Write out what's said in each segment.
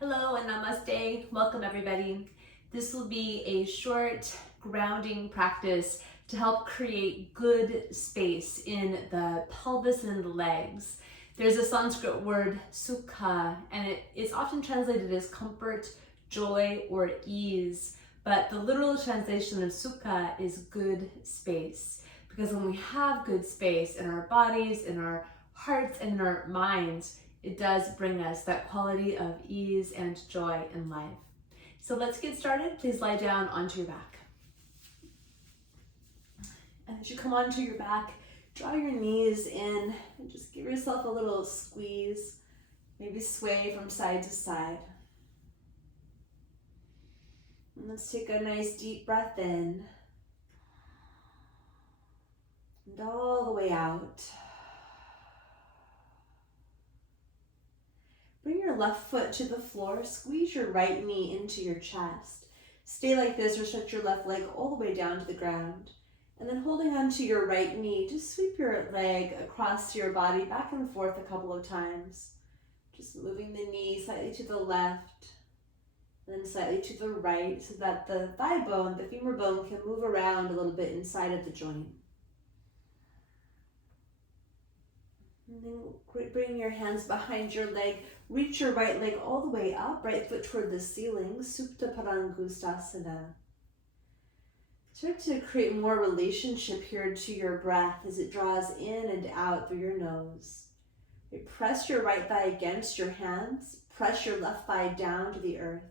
Hello and namaste. Welcome everybody. This will be a short grounding practice to help create good space in the pelvis and the legs. There's a Sanskrit word sukha, and it is often translated as comfort, joy, or ease. But the literal translation of sukha is good space. Because when we have good space in our bodies, in our hearts, and in our minds, it does bring us that quality of ease and joy in life. So let's get started. Please lie down onto your back. And as you come onto your back, draw your knees in and just give yourself a little squeeze. Maybe sway from side to side. And let's take a nice deep breath in. And all the way out. Bring your left foot to the floor, squeeze your right knee into your chest. Stay like this or stretch your left leg all the way down to the ground. And then holding onto your right knee, just sweep your leg across your body back and forth a couple of times. Just moving the knee slightly to the left, and then slightly to the right so that the thigh bone, the femur bone, can move around a little bit inside of the joint. And then bring your hands behind your leg. Reach your right leg all the way up, right foot toward the ceiling, Supta Padangustasana. Start to create more relationship here to your breath as it draws in and out through your nose. Press your right thigh against your hands. Press your left thigh down to the earth.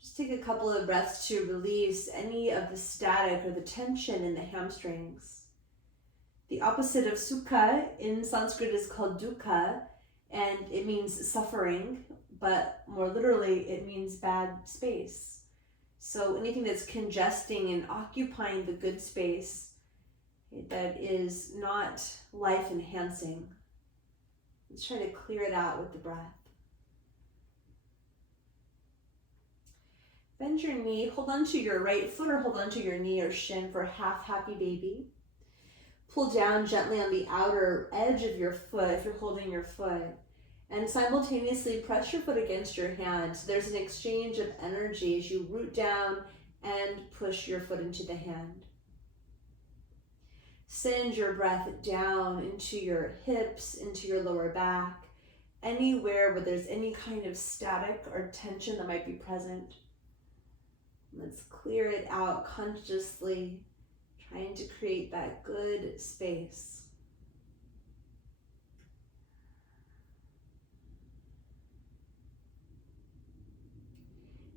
Just take a couple of breaths to release any of the static or the tension in the hamstrings. The opposite of sukha in Sanskrit is called dukkha, and it means suffering, but more literally it means bad space. So anything that's congesting and occupying the good space that is not life enhancing, let's try to clear it out with the breath. Bend your knee, hold onto your right foot or hold onto your knee or shin for half happy baby. Pull down gently on the outer edge of your foot if you're holding your foot, and simultaneously press your foot against your hand. So there's an exchange of energy as you root down and push your foot into the hand. Send your breath down into your hips, into your lower back, anywhere where there's any kind of static or tension that might be present. Let's clear it out consciously, trying to create that good space.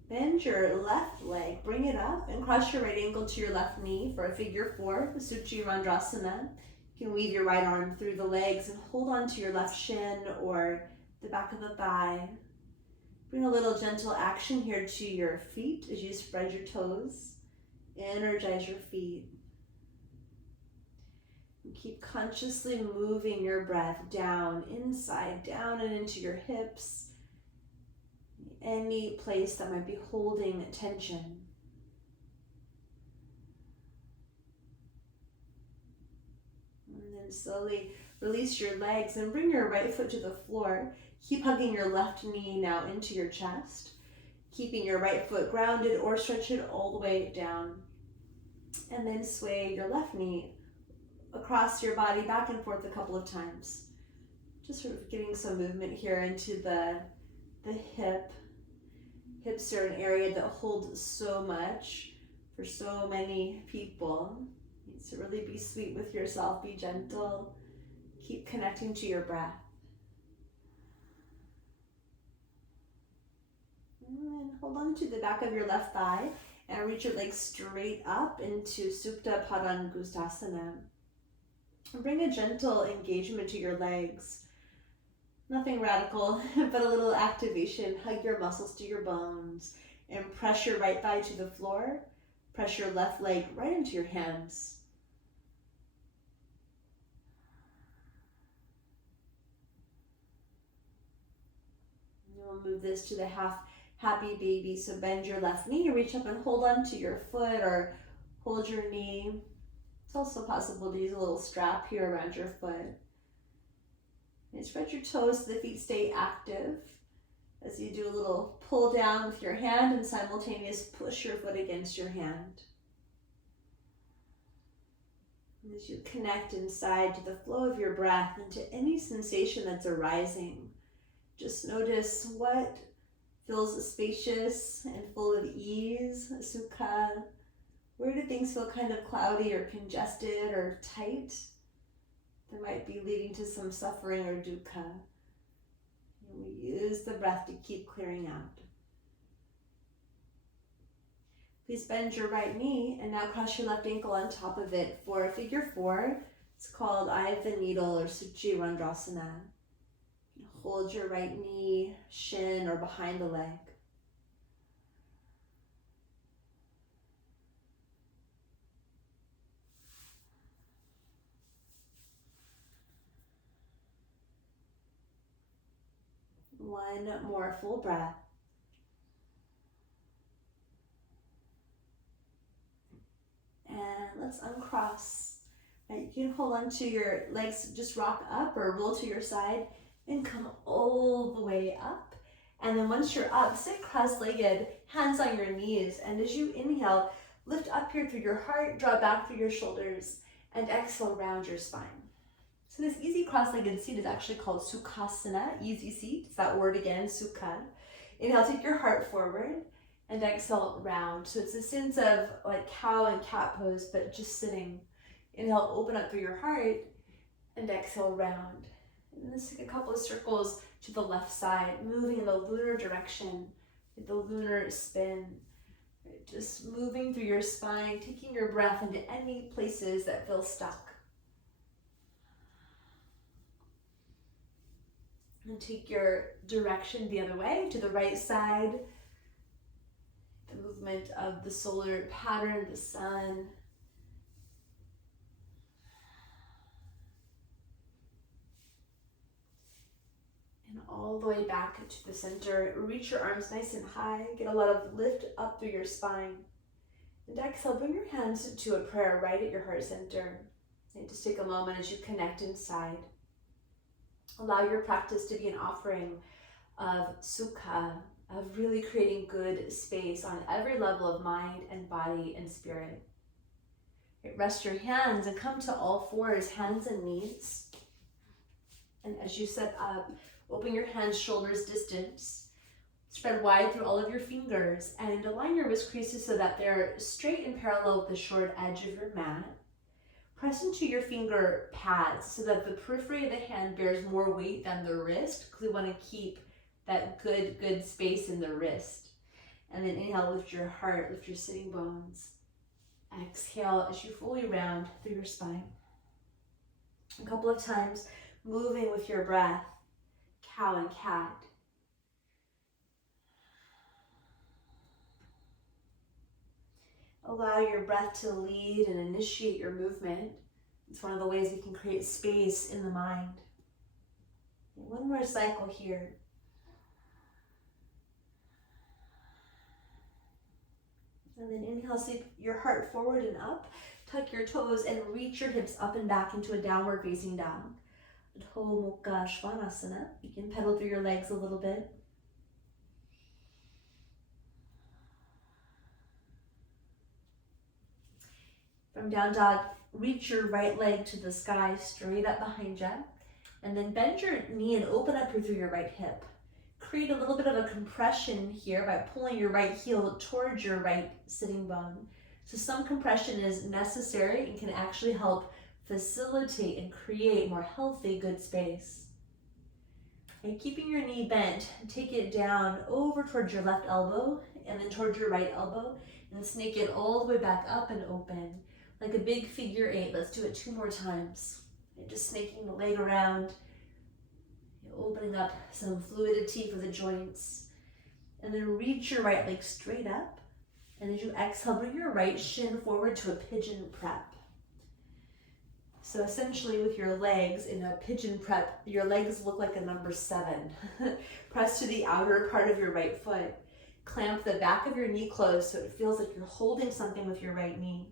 Bend your left leg, bring it up and cross your right ankle to your left knee for a figure four, the Suchirandrasana. You can weave your right arm through the legs and hold on to your left shin or the back of the thigh. Bring a little gentle action here to your feet as you spread your toes. Energize your feet. Keep consciously moving your breath down, inside, down and into your hips. Any place that might be holding tension. And then slowly release your legs and bring your right foot to the floor. Keep hugging your left knee now into your chest. Keeping your right foot grounded or stretch it all the way down. And then sway your left knee across your body back and forth a couple of times. Just sort of getting some movement here into the hip. Hips are an area that hold so much for so many people. So really be sweet with yourself, be gentle. Keep connecting to your breath. And then hold on to the back of your left thigh and reach your legs straight up into Supta Padangustasana. Bring a gentle engagement to your legs. Nothing radical, but a little activation. Hug your muscles to your bones and press your right thigh to the floor. Press your left leg right into your hands. And we'll move this to the half happy baby. So bend your left knee, reach up and hold on to your foot or hold your knee. It's also possible to use a little strap here around your foot. And spread your toes so the feet stay active As you do a little pull down with your hand and simultaneous push your foot against your hand. And as you connect inside to the flow of your breath and to any sensation that's arising, just notice what feels spacious and full of ease, Sukkah. Where do things feel kind of cloudy or congested or tight? That might be leading to some suffering or dukkha. And we use the breath to keep clearing out. Please bend your right knee and now cross your left ankle on top of it for figure 4. It's called Eye of the Needle or Suchi Randrasana. Hold your right knee, shin, or behind the leg. One more full breath. And let's uncross. Right, you can hold on to your legs, just rock up or roll to your side and come all the way up. And then once you're up, sit cross-legged, hands on your knees. And as you inhale, lift up here through your heart, draw back through your shoulders, and exhale, round your spine. So this easy cross-legged seat is actually called Sukhasana, easy seat. It's that word again, Sukkah. Inhale, take your heart forward, and exhale, round. So it's a sense of like cow and cat pose, but just sitting. Inhale, open up through your heart, and exhale, round. And let's take a couple of circles to the left side, moving in the lunar direction, with the lunar spin. Right, just moving through your spine, taking your breath into any places that feel stuck. And take your direction the other way, to the right side. The movement of the solar pattern, the sun. And all the way back to the center. Reach your arms nice and high. Get a lot of lift up through your spine. And exhale, bring your hands to a prayer right at your heart center. And just take a moment as you connect inside. Allow your practice to be an offering of Sukkah, of really creating good space on every level of mind and body and spirit. Rest your hands and come to all fours, hands and knees. And as you set up, open your hands, shoulders distance. Spread wide through all of your fingers and align your wrist creases so that they're straight and parallel with the short edge of your mat. Press into your finger pads so that the periphery of the hand bears more weight than the wrist, because we want to keep that good space in the wrist. And then inhale, lift your heart, lift your sitting bones. Exhale as you fully round through your spine. A couple of times, moving with your breath, cow and cat. Allow your breath to lead and initiate your movement. It's one of the ways we can create space in the mind. One more cycle here. And then inhale, sweep your heart forward and up. Tuck your toes and reach your hips up and back into a downward facing dog. Adho Mukha Svanasana. You can pedal through your legs a little bit. From down dog, reach your right leg to the sky, straight up behind you. And then bend your knee and open up through your right hip. Create a little bit of a compression here by pulling your right heel towards your right sitting bone. So some compression is necessary and can actually help facilitate and create more healthy, good space. And keeping your knee bent, take it down over towards your left elbow and then towards your right elbow and snake it all the way back up and open. Like a big figure 8. Let's do it 2 more times. And just snaking the leg around, opening up some fluidity for the joints. And then reach your right leg straight up. And as you exhale, bring your right shin forward to a pigeon prep. So essentially with your legs in a pigeon prep, your legs look like a number 7. Press to the outer part of your right foot. Clamp the back of your knee closed so it feels like you're holding something with your right knee.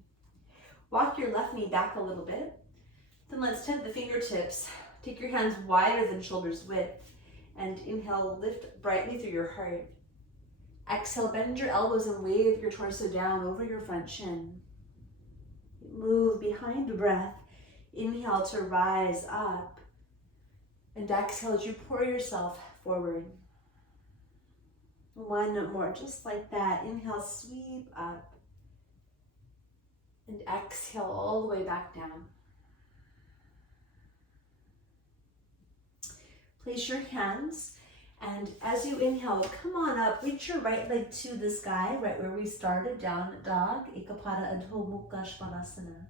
Walk your left knee back a little bit. Then let's tent the fingertips. Take your hands wider than shoulders width And inhale, lift brightly through your heart. Exhale, bend your elbows and wave your torso down over your front shin. Move behind the breath. Inhale to rise up. And exhale as you pour yourself forward. One more, just like that. Inhale, sweep up. And exhale all the way back down. Place your hands, and as you inhale, come on up. Reach your right leg to the sky, right where we started, down dog, Ekapada Adho Mukha Svanasana.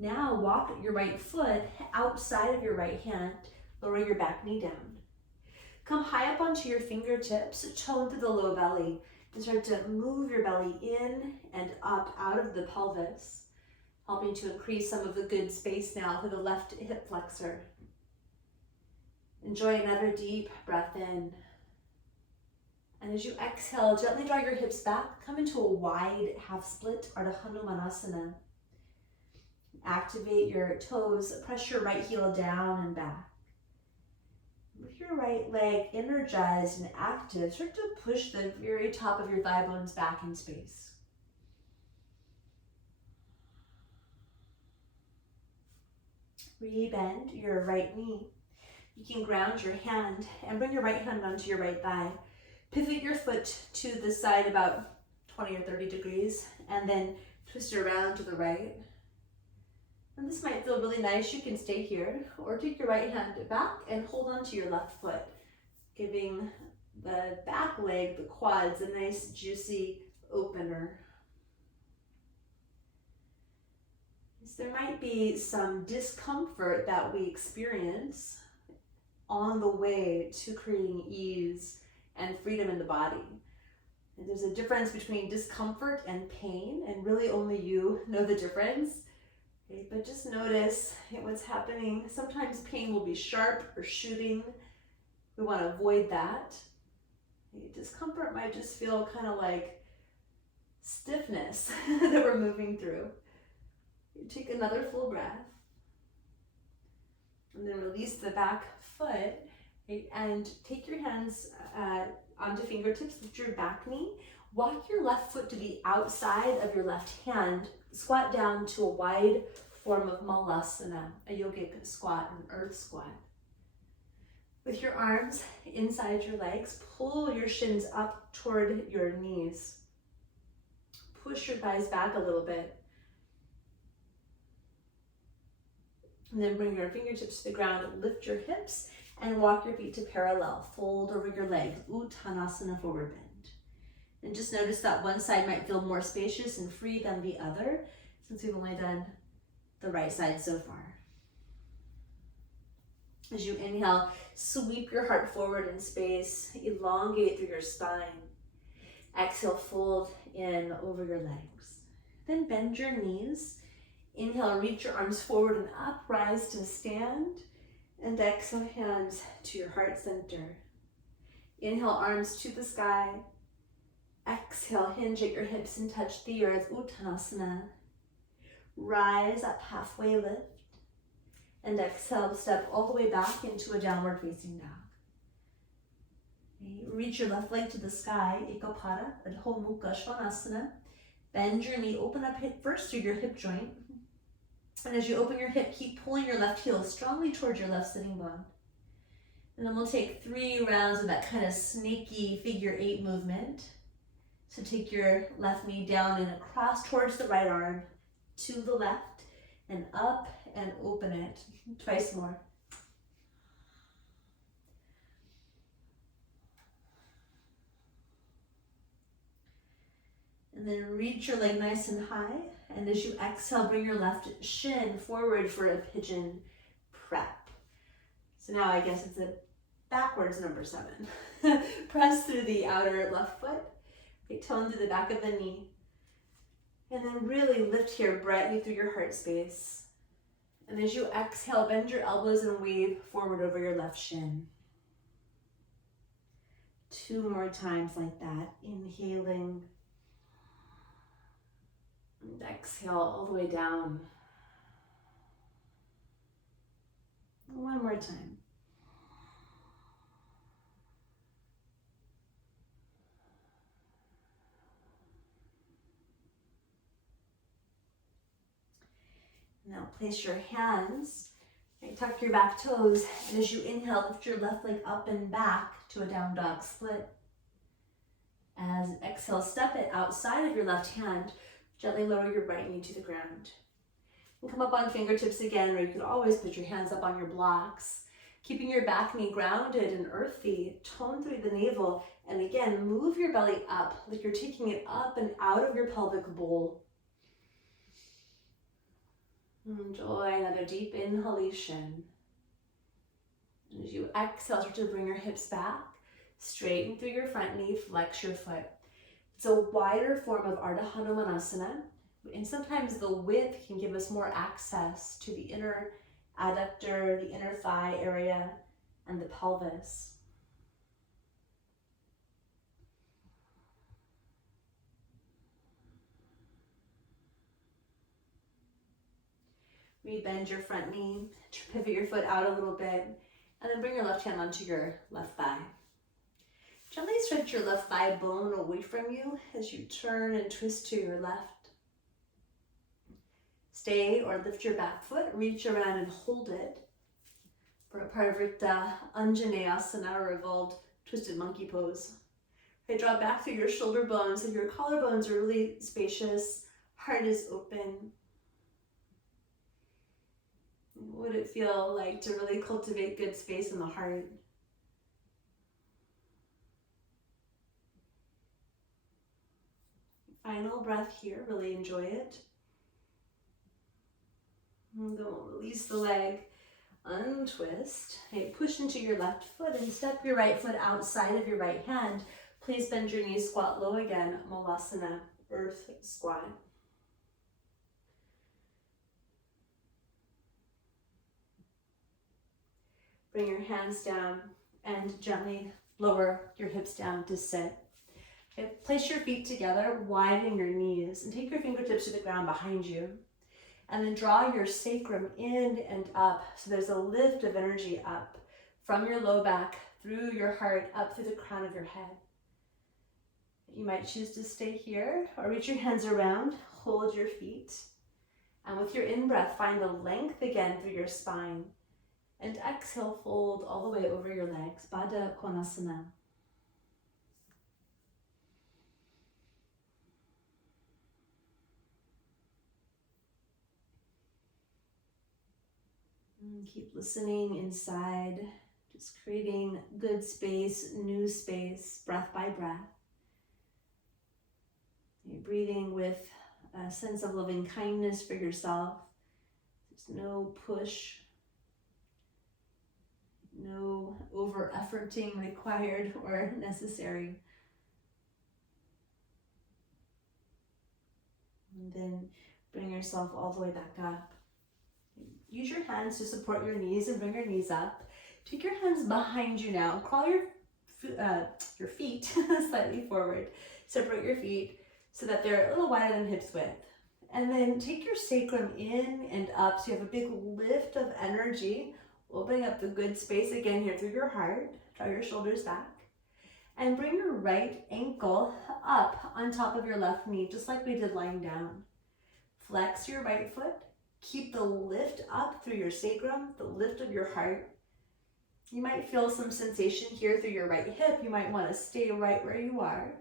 Now walk your right foot outside of your right hand, lower your back knee down. Come high up onto your fingertips, tone through the low belly, and start to move your belly in and up out of the pelvis, helping to increase some of the good space now for the left hip flexor. Enjoy another deep breath in. And as you exhale, gently draw your hips back, come into a wide half split, Ardha Hanumanasana. Activate your toes, press your right heel down and back. With your right leg energized and active, start to push the very top of your thigh bones back in space. Rebend your right knee. You can ground your hand and bring your right hand onto your right thigh. Pivot your foot to the side about 20 or 30 degrees and then twist it around to the right. And this might feel really nice. You can stay here or take your right hand back and hold on to your left foot, giving the back leg, the quads, a nice juicy opener. So there might be some discomfort that we experience on the way to creating ease and freedom in the body. And there's a difference between discomfort and pain, and really only you know the difference. Okay, but just notice what's happening. Sometimes pain will be sharp or shooting. We want to avoid that. Okay, discomfort might just feel kind of like stiffness that we're moving through. You take another full breath. And then release the back foot, right? And take your hands onto fingertips, lift your back knee. Walk your left foot to the outside of your left hand. Squat down to a wide form of malasana, a yogic squat, an earth squat. With your arms inside your legs, pull your shins up toward your knees. Push your thighs back a little bit. And then bring your fingertips to the ground, lift your hips, and walk your feet to parallel. Fold over your legs, Uttanasana, forward bend. And just notice that one side might feel more spacious and free than the other, since we've only done the right side so far. As you inhale, sweep your heart forward in space, elongate through your spine. Exhale, fold in over your legs. Then bend your knees. Inhale, reach your arms forward and up, rise to stand, and exhale, hands to your heart center. Inhale, arms to the sky. Exhale, hinge at your hips and touch the earth, Uttanasana. Rise up, halfway lift, and exhale, step all the way back into a downward facing dog. Reach your left leg to the sky, Ekapada Adho Mukha Svanasana. Bend your knee, open up hip first through your hip joint. And as you open your hip, keep pulling your left heel strongly towards your left sitting bone. And then we'll take 3 rounds of that kind of snaky figure 8 movement. So take your left knee down and across towards the right arm, to the left, and up and open it. Twice more. And then reach your leg nice and high. And as you exhale, bring your left shin forward for a pigeon prep. So now I guess it's a backwards number 7. Press through the outer left foot. Okay, tone through the back of the knee. And then really lift here brightly through your heart space. And as you exhale, bend your elbows and wave forward over your left shin. 2 more times like that. Inhaling. And exhale all the way down. 1 more time. Now place your hands, right, tuck your back toes, and as you inhale, lift your left leg up and back to a down dog split. As exhale, step it outside of your left hand, gently lower your right knee to the ground. And come up on fingertips again, or you could always put your hands up on your blocks. Keeping your back knee grounded and earthy, tone through the navel, and again, move your belly up, like you're taking it up and out of your pelvic bowl. Enjoy another deep inhalation. And as you exhale, start to bring your hips back, straighten through your front knee, flex your foot. It's a wider form of Ardha Hanumanasana, and sometimes the width can give us more access to the inner adductor, the inner thigh area, and the pelvis. Rebend your front knee, pivot your foot out a little bit, and then bring your left hand onto your left thigh. Gently stretch your left thigh bone away from you as you turn and twist to your left. Stay or lift your back foot, reach around and hold it for a Parivrtta Anjaneyasana, or revolved twisted monkey pose. Okay, draw back through your shoulder bones so your collarbones are really spacious, heart is open. What would it feel like to really cultivate good space in the heart? Final breath here, really enjoy it. And then we'll release the leg, untwist. Okay, push into your left foot and step your right foot outside of your right hand. Please bend your knees, squat low again, Malasana, earth squat. Bring your hands down and gently lower your hips down to sit. Okay, place your feet together, widen your knees, and take your fingertips to the ground behind you. And then draw your sacrum in and up. So there's a lift of energy up from your low back, through your heart, up through the crown of your head. You might choose to stay here or reach your hands around, hold your feet. And with your in-breath, find the length again through your spine. And exhale, fold all the way over your legs, Baddha Konasana. Keep listening inside, just creating good space, new space, breath by breath. You're breathing with a sense of loving kindness for yourself. There's no push, no over-efforting required or necessary. And then bring yourself all the way back up. Use your hands to support your knees and bring your knees up. Take your hands behind you now. Crawl your feet slightly forward. Separate your feet so that they're a little wider than hips width. And then take your sacrum in and up so you have a big lift of energy, opening up the good space again here through your heart. Draw your shoulders back. And bring your right ankle up on top of your left knee, just like we did lying down. Flex your right foot. Keep the lift up through your sacrum, the lift of your heart. You might feel some sensation here through your right hip. You might want to stay right where you are.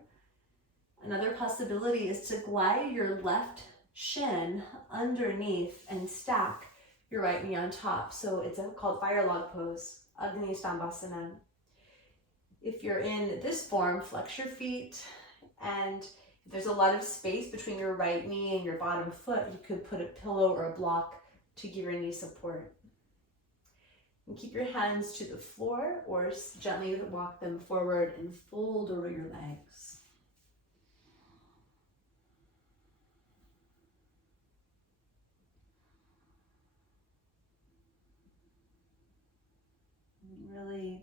Another possibility is to glide your left shin underneath and stack your right knee on top. So it's called firelog pose, Agni Stambhasana. If you're in this form, flex your feet, and if there's a lot of space between your right knee and your bottom foot, you could put a pillow or a block to give your knee support. And keep your hands to the floor or gently walk them forward and fold over your legs. Really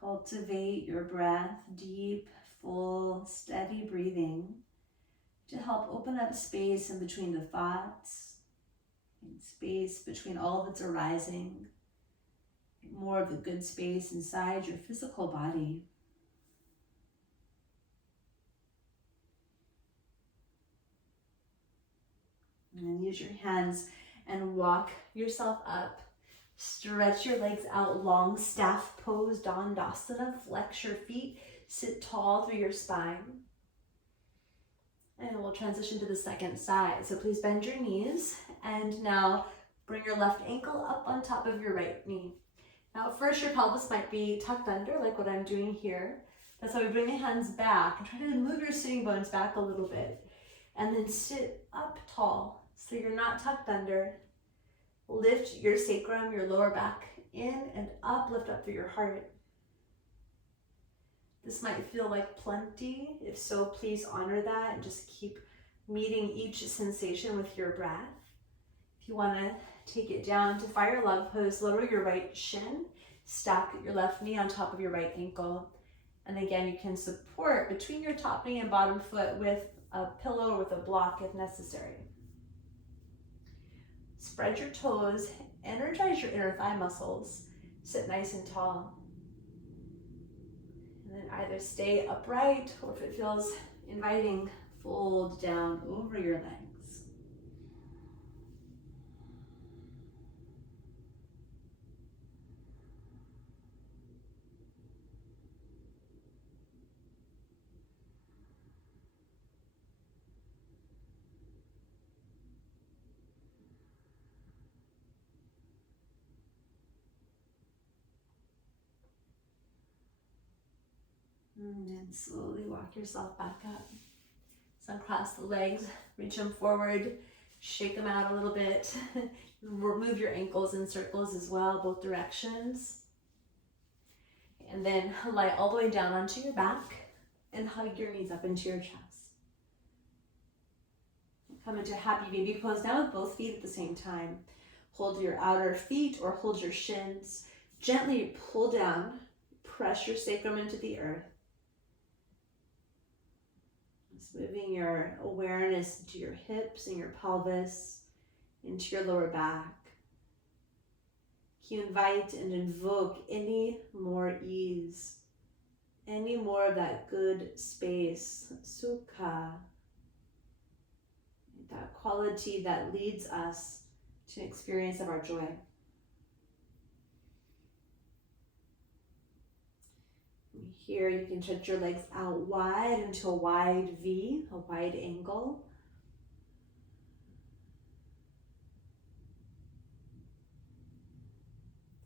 cultivate your breath, deep, full, steady breathing to help open up space in between the thoughts, and space between all that's arising, more of the good space inside your physical body. And then use your hands and walk yourself up. Stretch your legs out, long staff pose, Dandasana. Flex your feet, sit tall through your spine. And we'll transition to the second side. So please bend your knees, and now bring your left ankle up on top of your right knee. Now at first your pelvis might be tucked under, like what I'm doing here. That's why we bring the hands back and try to move your sitting bones back a little bit. And then sit up tall, so you're not tucked under. Lift your sacrum, your lower back in and up, lift up through your heart. This might feel like plenty. If so, please honor that and just keep meeting each sensation with your breath. If you want to take it down to fire log pose, lower your right shin, stack your left knee on top of your right ankle. And again, you can support between your top knee and bottom foot with a pillow or with a block if necessary. Spread your toes, energize your inner thigh muscles. Sit nice and tall. And then either stay upright, or if it feels inviting, fold down over your legs. And then slowly walk yourself back up. So uncross the legs, reach them forward, shake them out a little bit. Move your ankles in circles as well, both directions. And then lie all the way down onto your back and hug your knees up into your chest. Come into happy baby pose now with both feet at the same time. Hold your outer feet or hold your shins. Gently pull down, press your sacrum into the earth. Moving your awareness into your hips and your pelvis, into your lower back. Can you invite and invoke any more ease, any more of that good space, Sukkah, that quality that leads us to an experience of our joy. Here you can stretch your legs out wide into a wide V, a wide angle.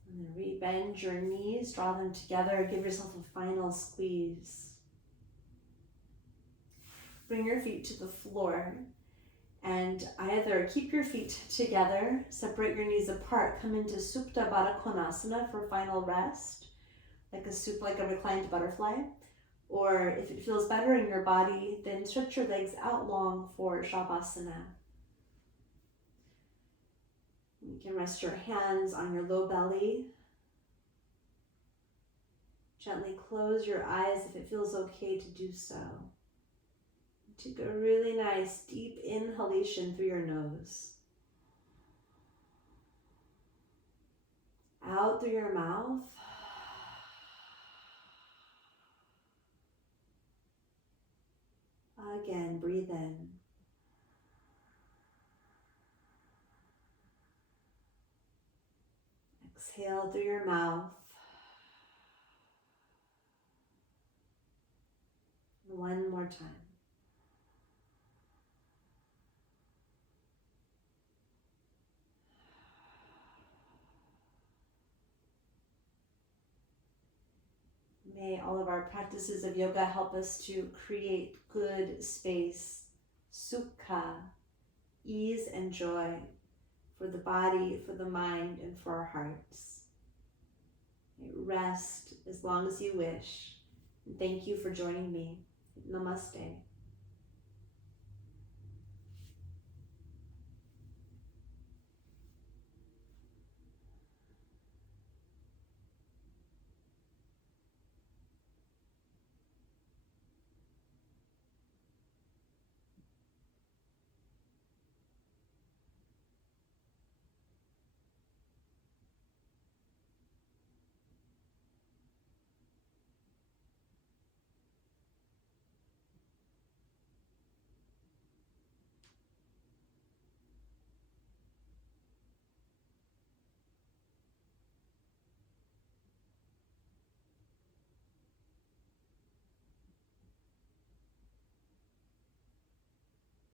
And then re-bend your knees, draw them together, give yourself a final squeeze. Bring your feet to the floor and either keep your feet together, separate your knees apart, come into Supta Baddha Konasana for final rest. Like a reclined butterfly, or if it feels better in your body, then stretch your legs out long for Shavasana. You can rest your hands on your low belly. Gently close your eyes if it feels okay to do so. Take a really nice deep inhalation through your nose. Out through your mouth. Again, breathe in. Exhale through your mouth. One more time. May all of our practices of yoga help us to create good space, Sukkah, ease and joy for the body, for the mind, and for our hearts. Rest as long as you wish. Thank you for joining me. Namaste.